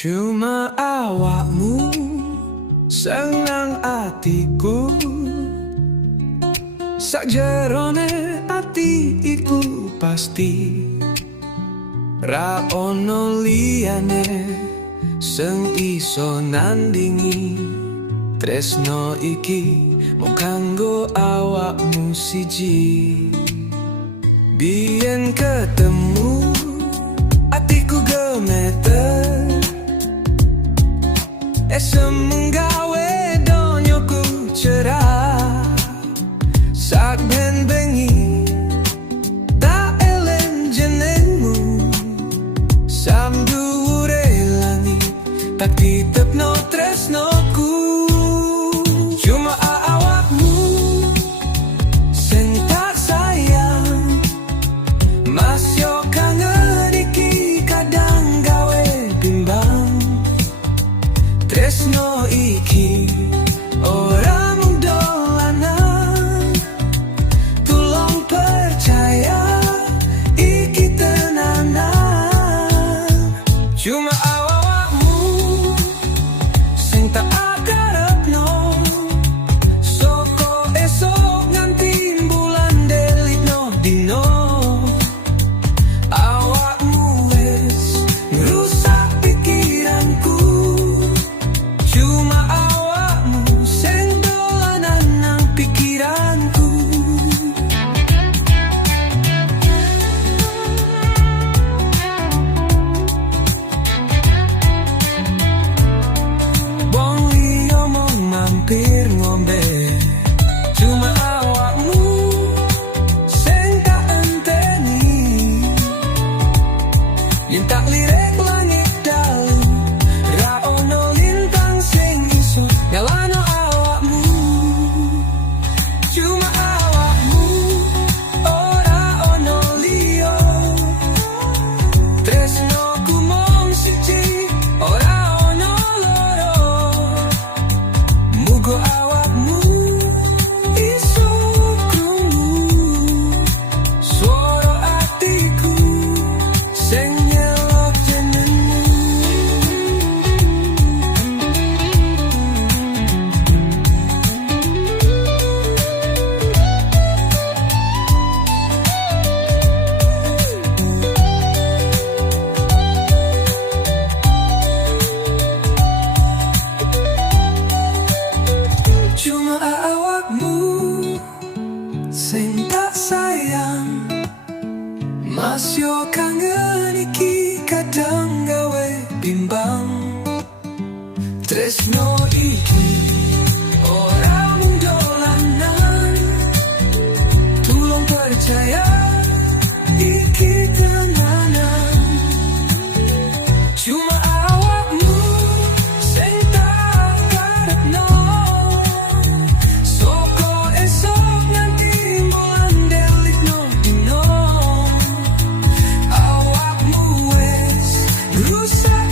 Cuma awakmu senang atiku, sakjerone ati iku pasti ra ono liyane sing iso nandingi tresno iki mung kanggo awakmu siji. Biyen ketemu atiku gemeter, esem menggawe donyoku cerah. Sak ben bengi tak elen jenengmu, sam dhuwure langit tak ditepno tresnoku. Cuma awakmu sing tak sayang, mas yo kangen iki kadang gawe bimbang. Tresno iki ora mung dolanan, tulung percaya iki tenanan. Cuma awakmu sing tak akarepno, soko esok nganti bulan delikno dino. Awakmu wis ngrusak pikiranku, cuma awakmu sing dolanan nang pikiranku. Wong liya mung mampir ngombe, cuma awakmu sing tak enteni. Yen tak lirik langit dalu, ra ono lintang sing iso nyalano awakmu. Cuma awakmu, ora ono liya. Tresnoku mung siji, ora ono loro. Mugo awakmu iso krungu swara atiku sing nyelok jenengmu. Cuma awakmu sing tak sayang, mas yo kangen iki kadang gawe bimbang. Tresno iki ora mung dolanan, tulung percaya iki tenanan. Cuma awakmu sing tak karepno, soko esok nganti bulan delikno dino. Awakmu wis rusak